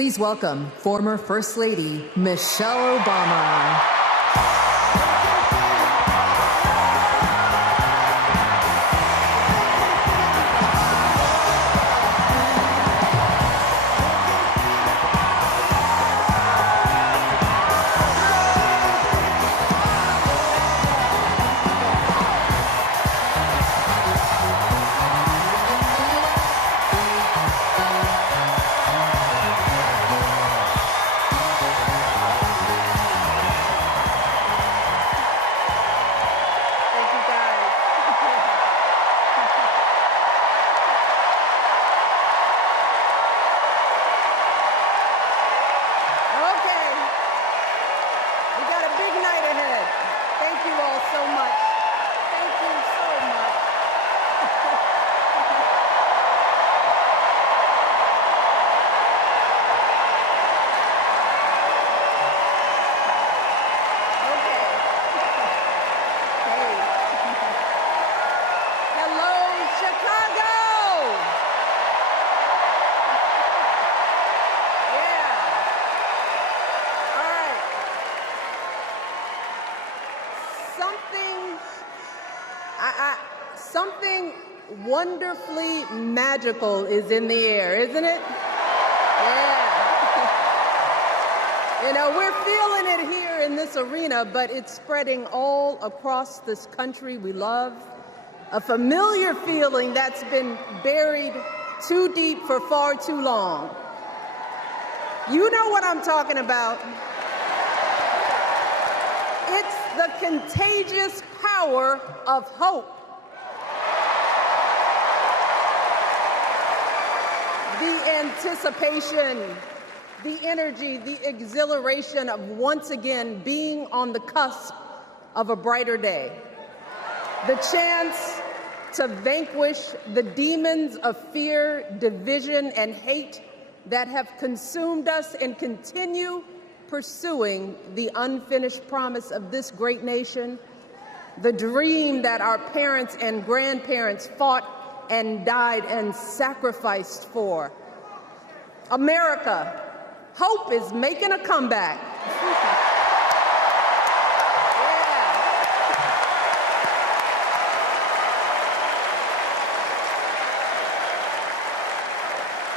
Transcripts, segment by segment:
Please welcome former First Lady Michelle Obama. Something wonderfully magical is in the air, isn't it? Yeah. You know, we're feeling it here in this arena, but it's spreading all across this country we love. A familiar feeling that's been buried too deep for far too long. You know what I'm talking about. It's the contagious power of hope. The anticipation, the energy, the exhilaration of once again being on the cusp of a brighter day. The chance to vanquish the demons of fear, division, and hate that have consumed us and continue pursuing the unfinished promise of this great nation, the dream that our parents and grandparents fought and died and sacrificed for. America, hope is making a comeback.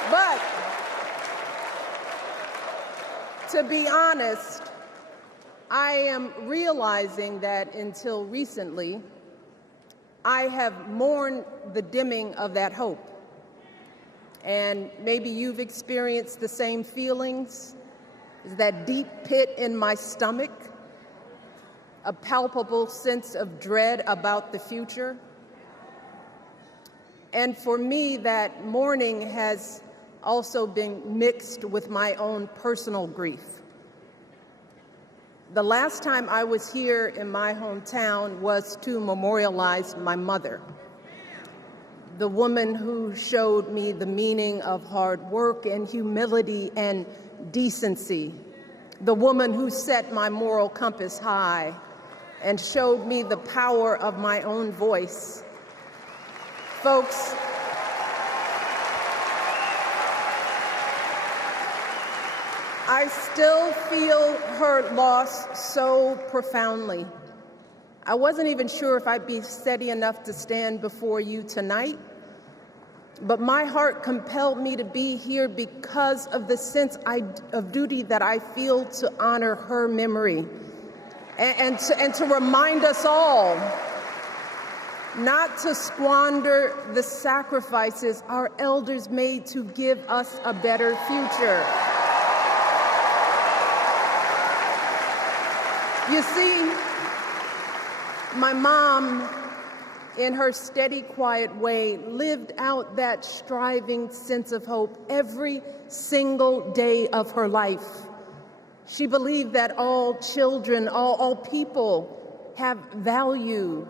But to be honest, I am realizing that until recently, I have mourned the dimming of that hope. And maybe you've experienced the same feelings, that deep pit in my stomach, a palpable sense of dread about the future. And for me, that mourning has also been mixed with my own personal grief. The last time I was here in my hometown was to memorialize my mother, the woman who showed me the meaning of hard work and humility and decency, the woman who set my moral compass high and showed me the power of my own voice. Folks, I still feel her loss so profoundly. I wasn't even sure if I'd be steady enough to stand before you tonight, but my heart compelled me to be here because of the sense of duty that I feel to honor her memory and to remind us all not to squander the sacrifices our elders made to give us a better future. You see, my mom, in her steady, quiet way, lived out that striving sense of hope every single day of her life. She believed that all children, all people have value,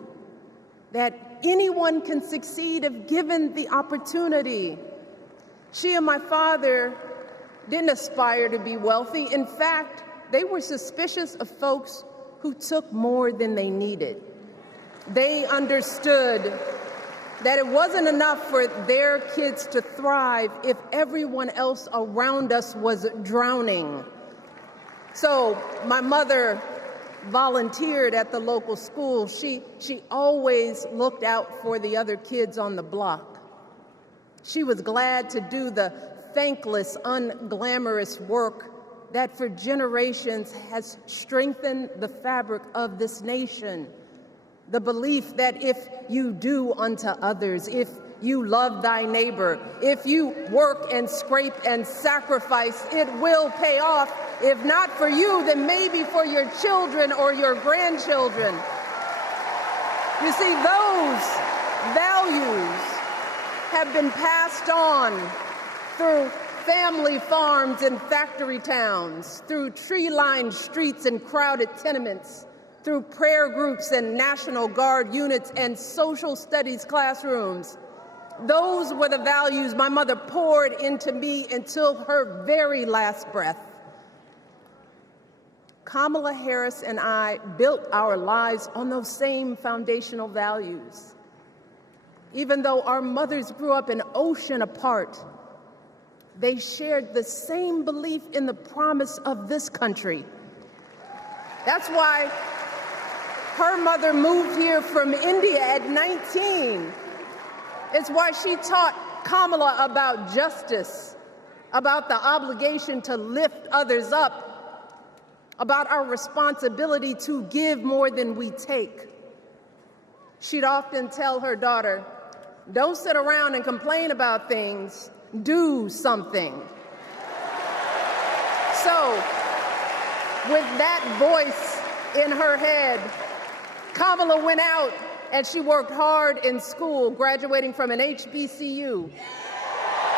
that anyone can succeed if given the opportunity. She and my father didn't aspire to be wealthy. In fact, they were suspicious of folks who took more than they needed. They understood that it wasn't enough for their kids to thrive if everyone else around us was drowning. So my mother volunteered at the local school. She always looked out for the other kids on the block. She was glad to do the thankless, unglamorous work that for generations has strengthened the fabric of this nation. The belief that if you do unto others, if you love thy neighbor, if you work and scrape and sacrifice, it will pay off. If not for you, then maybe for your children or your grandchildren. You see, those values have been passed on through family farms and factory towns, through tree-lined streets and crowded tenements, through prayer groups and National Guard units and social studies classrooms. Those were the values my mother poured into me until her very last breath. Kamala Harris and I built our lives on those same foundational values. Even though our mothers grew up an ocean apart, they shared the same belief in the promise of this country. That's why her mother moved here from India at 19. It's why she taught Kamala about justice, about the obligation to lift others up, about our responsibility to give more than we take. She'd often tell her daughter, "Don't sit around and complain about things, do something." So, with that voice in her head, Kamala went out and she worked hard in school, graduating from an HBCU,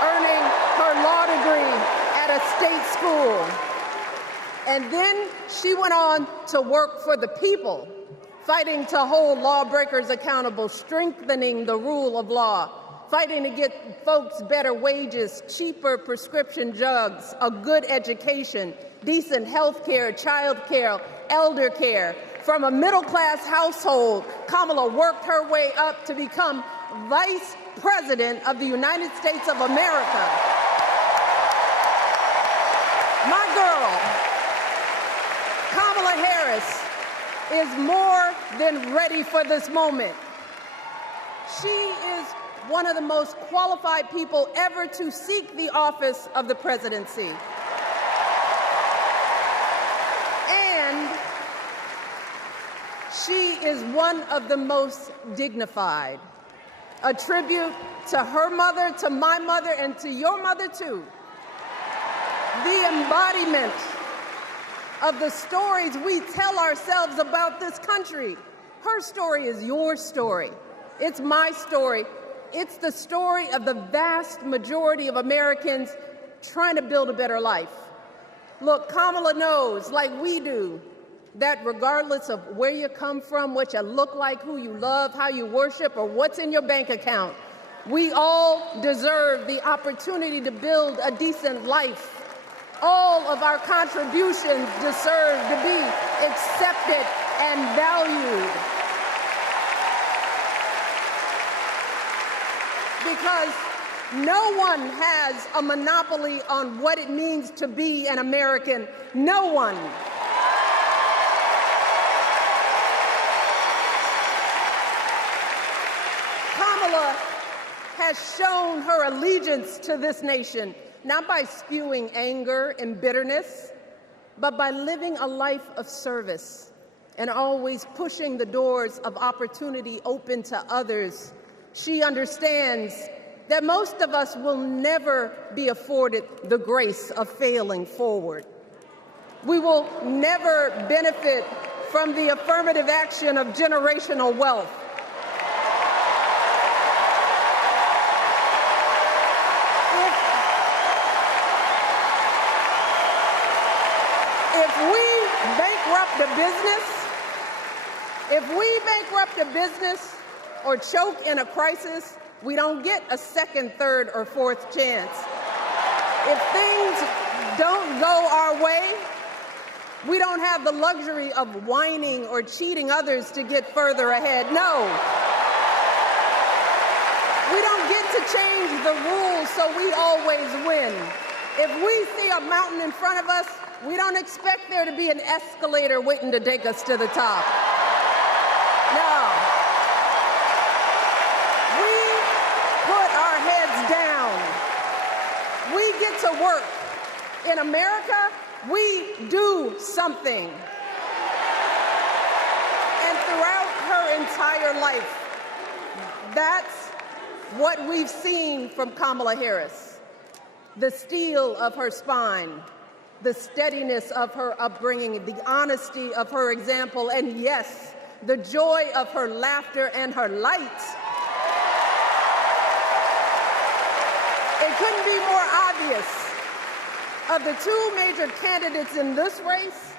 earning her law degree at a state school. And then she went on to work for the people, fighting to hold lawbreakers accountable, strengthening the rule of law, fighting to get folks better wages, cheaper prescription drugs, a good education, decent health care, child care, elder care. From a middle-class household, Kamala worked her way up to become Vice President of the United States of America. My girl, Kamala Harris, is more than ready for this moment. She is one of the most qualified people ever to seek the office of the presidency. And she is one of the most dignified. A tribute to her mother, to my mother, and to your mother too. The embodiment of the stories we tell ourselves about this country. Her story is your story. It's my story. It's the story of the vast majority of Americans trying to build a better life. Look, Kamala knows, like we do, that regardless of where you come from, what you look like, who you love, how you worship, or what's in your bank account, we all deserve the opportunity to build a decent life. All of our contributions deserve to be accepted and valued. Because no one has a monopoly on what it means to be an American. No one. Kamala has shown her allegiance to this nation, not by spewing anger and bitterness, but by living a life of service and always pushing the doors of opportunity open to others. She understands that most of us will never be afforded the grace of failing forward. We will never benefit from the affirmative action of generational wealth. If we bankrupt a business or choke in a crisis, we don't get a second, third, or fourth chance. If things don't go our way, we don't have the luxury of whining or cheating others to get further ahead. No. We don't get to change the rules so we always win. If we see a mountain in front of us, we don't expect there to be an escalator waiting to take us to the top. No. We put our heads down. We get to work. In America, we do something. And throughout her entire life, that's what we've seen from Kamala Harris. The steel of her spine, the steadiness of her upbringing, the honesty of her example, and yes, the joy of her laughter and her light. It couldn't be more obvious. Of the two major candidates in this race,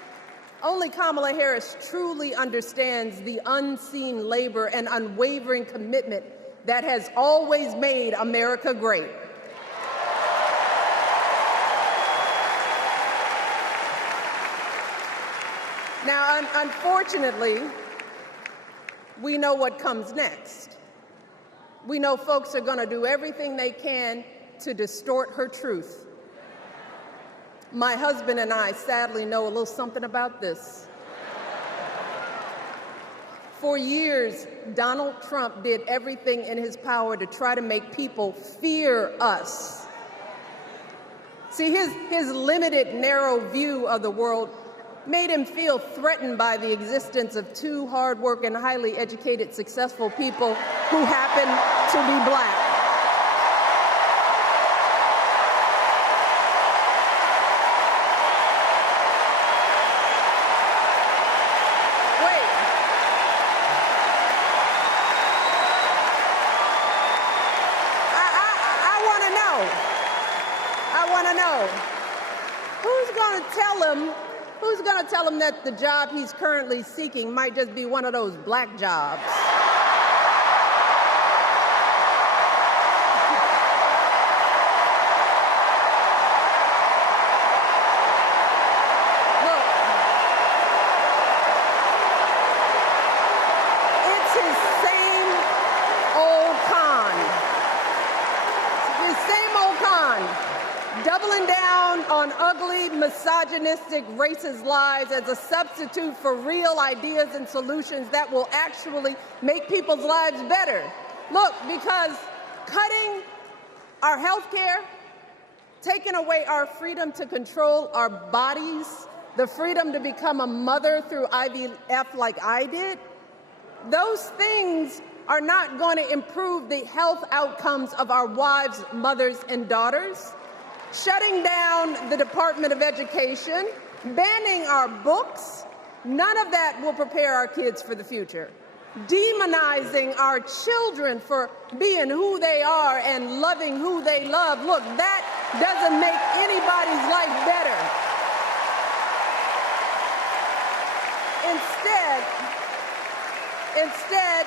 only Kamala Harris truly understands the unseen labor and unwavering commitment that has always made America great. Now, unfortunately, we know what comes next. We know folks are going to do everything they can to distort her truth. My husband and I sadly know a little something about this. For years, Donald Trump did everything in his power to try to make people fear us. See, his limited, narrow view of the world made him feel threatened by the existence of two hard-working, highly educated, successful people who happen to be black. Who's going to tell him that the job he's currently seeking might just be one of those black jobs? Look, it's his same old con. His same old con. Doubling down on ugly, misogynistic, racist lies as a substitute for real ideas and solutions that will actually make people's lives better. Look, because cutting our health care, taking away our freedom to control our bodies, the freedom to become a mother through IVF like I did, those things are not going to improve the health outcomes of our wives, mothers, and daughters. Shutting down the Department of Education, banning our books, none of that will prepare our kids for the future. Demonizing our children for being who they are and loving who they love, look, that doesn't make anybody's life better. Instead,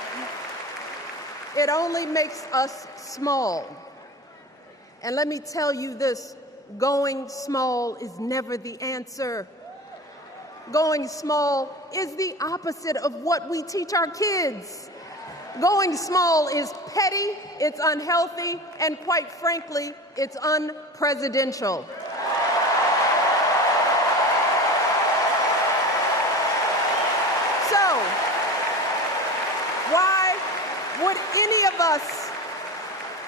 it only makes us small. And let me tell you this, going small is never the answer. Going small is the opposite of what we teach our kids. Going small is petty, it's unhealthy, and quite frankly, it's unpresidential. So, why would any of us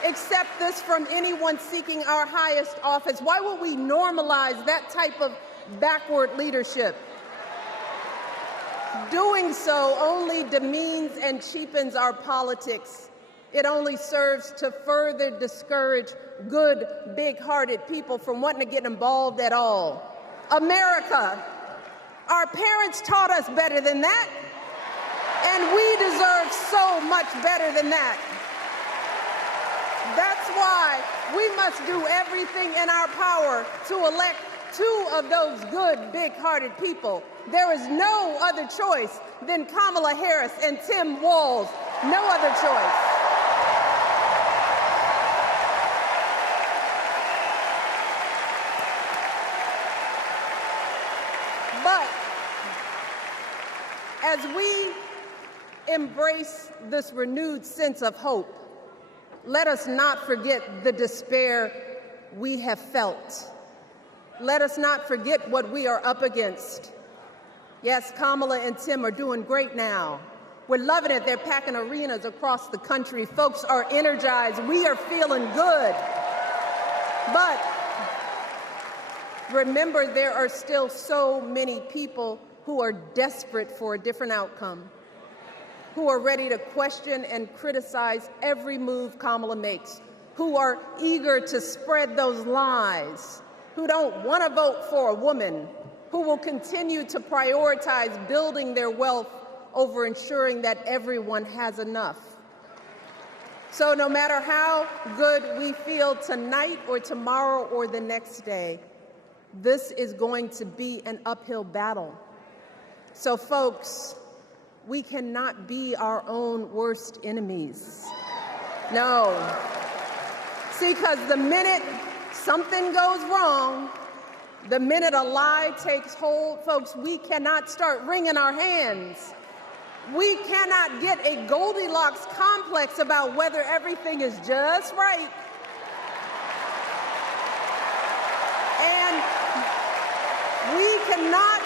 accept this from anyone seeking our highest office? Why would we normalize that type of backward leadership? Doing so only demeans and cheapens our politics. It only serves to further discourage good, big-hearted people from wanting to get involved at all. America, our parents taught us better than that, and we deserve so much better than that. That's why we must do everything in our power to elect two of those good, big-hearted people. There is no other choice than Kamala Harris and Tim Walz. No other choice. But as we embrace this renewed sense of hope, Let us not forget the despair we have felt. Let us not forget what we are up against. Yes, Kamala and Tim are doing great now. We're loving it. They're packing arenas across the country. Folks are energized. We are feeling good. But remember, there are still so many people who are desperate for a different outcome, who are ready to question and criticize every move Kamala makes, who are eager to spread those lies, who don't want to vote for a woman, who will continue to prioritize building their wealth over ensuring that everyone has enough. So no matter how good we feel tonight or tomorrow or the next day, this is going to be an uphill battle. So folks, we cannot be our own worst enemies. No. See, because the minute something goes wrong, the minute a lie takes hold, folks, we cannot start wringing our hands. We cannot get a Goldilocks complex about whether everything is just right. And we cannot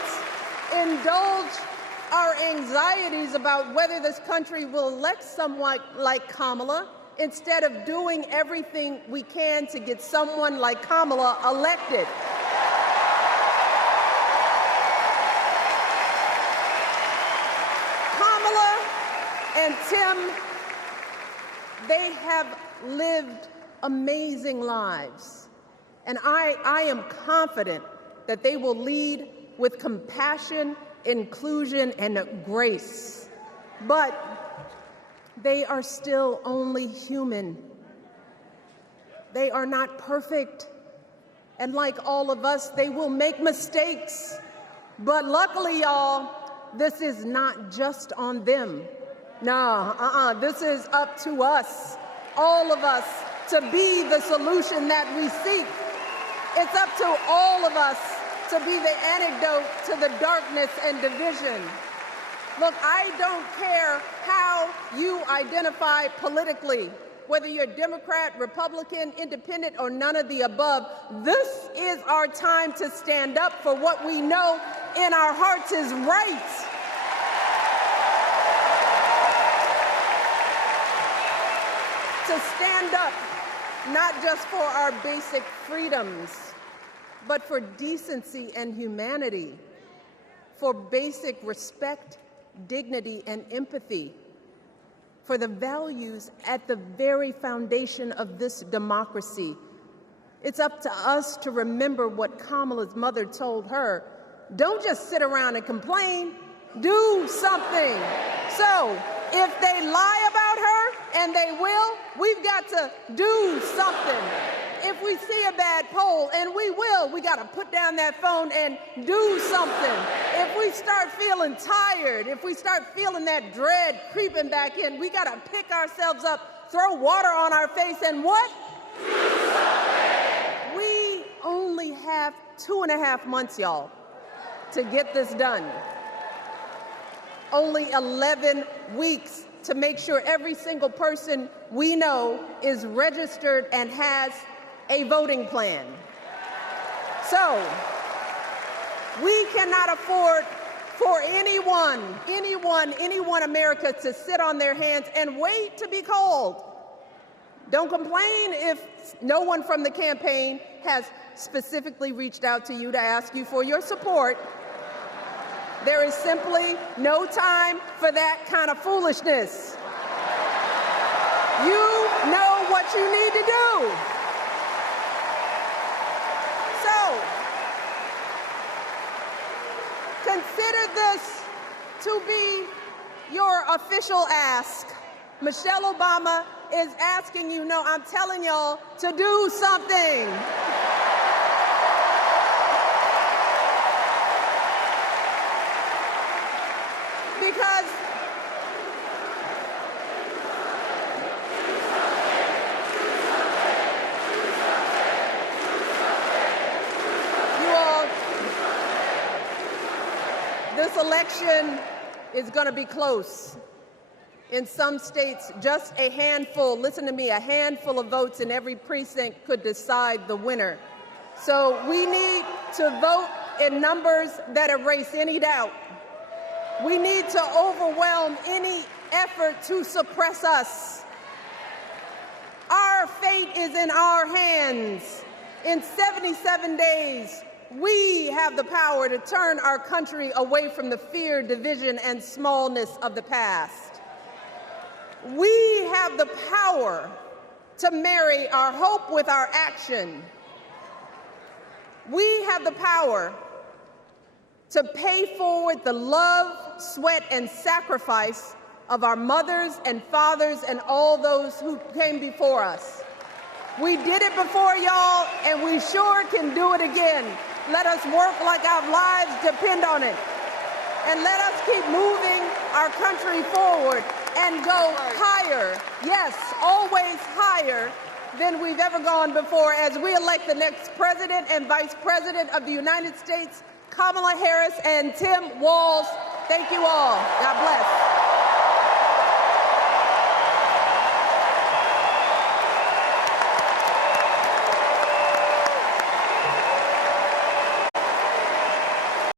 indulge our anxieties about whether this country will elect someone like Kamala instead of doing everything we can to get someone like Kamala elected. And Tim, they have lived amazing lives. And I am confident that they will lead with compassion, inclusion, and grace. But they are still only human. They are not perfect. And like all of us, they will make mistakes. But luckily, y'all, this is not just on them. No, this is up to us, all of us, to be the solution that we seek. It's up to all of us to be the antidote to the darkness and division. Look, I don't care how you identify politically, whether you're Democrat, Republican, Independent, or none of the above. This is our time to stand up for what we know in our hearts is right. To stand up, not just for our basic freedoms, but for decency and humanity, for basic respect, dignity, and empathy, for the values at the very foundation of this democracy. It's up to us to remember what Kamala's mother told her. Don't just sit around and complain, do something. So, if they lie about her, and they will, we've got to do something. If we see a bad poll, and we will, we got to put down that phone and do something. If we start feeling tired, if we start feeling that dread creeping back in, we got to pick ourselves up, throw water on our face, and what? We only have 2.5 months, y'all, to get this done. Only 11 weeks to make sure every single person we know is registered and has a voting plan. So, we cannot afford for anyone America to sit on their hands and wait to be called. Don't complain if no one from the campaign has specifically reached out to you to ask you for your support. There is simply no time for that kind of foolishness. You know what you need to do. So, consider this to be your official ask. Michelle Obama is asking you, no, I'm telling y'all to do something. Because you all, this election is going to be close. In some states, just a handful, listen to me, a handful of votes in every precinct could decide the winner. So we need to vote in numbers that erase any doubt. We need to overwhelm any effort to suppress us. Our fate is in our hands. In 77 days, we have the power to turn our country away from the fear, division, and smallness of the past. We have the power to marry our hope with our action. We have the power to pay forward the love, sweat, and sacrifice of our mothers and fathers and all those who came before us. We did it before, y'all, and we sure can do it again. Let us work like our lives depend on it. And let us keep moving our country forward and go higher, yes, always higher than we've ever gone before as we elect the next President and Vice President of the United States, Kamala Harris and Tim Walz. Thank you all. God bless.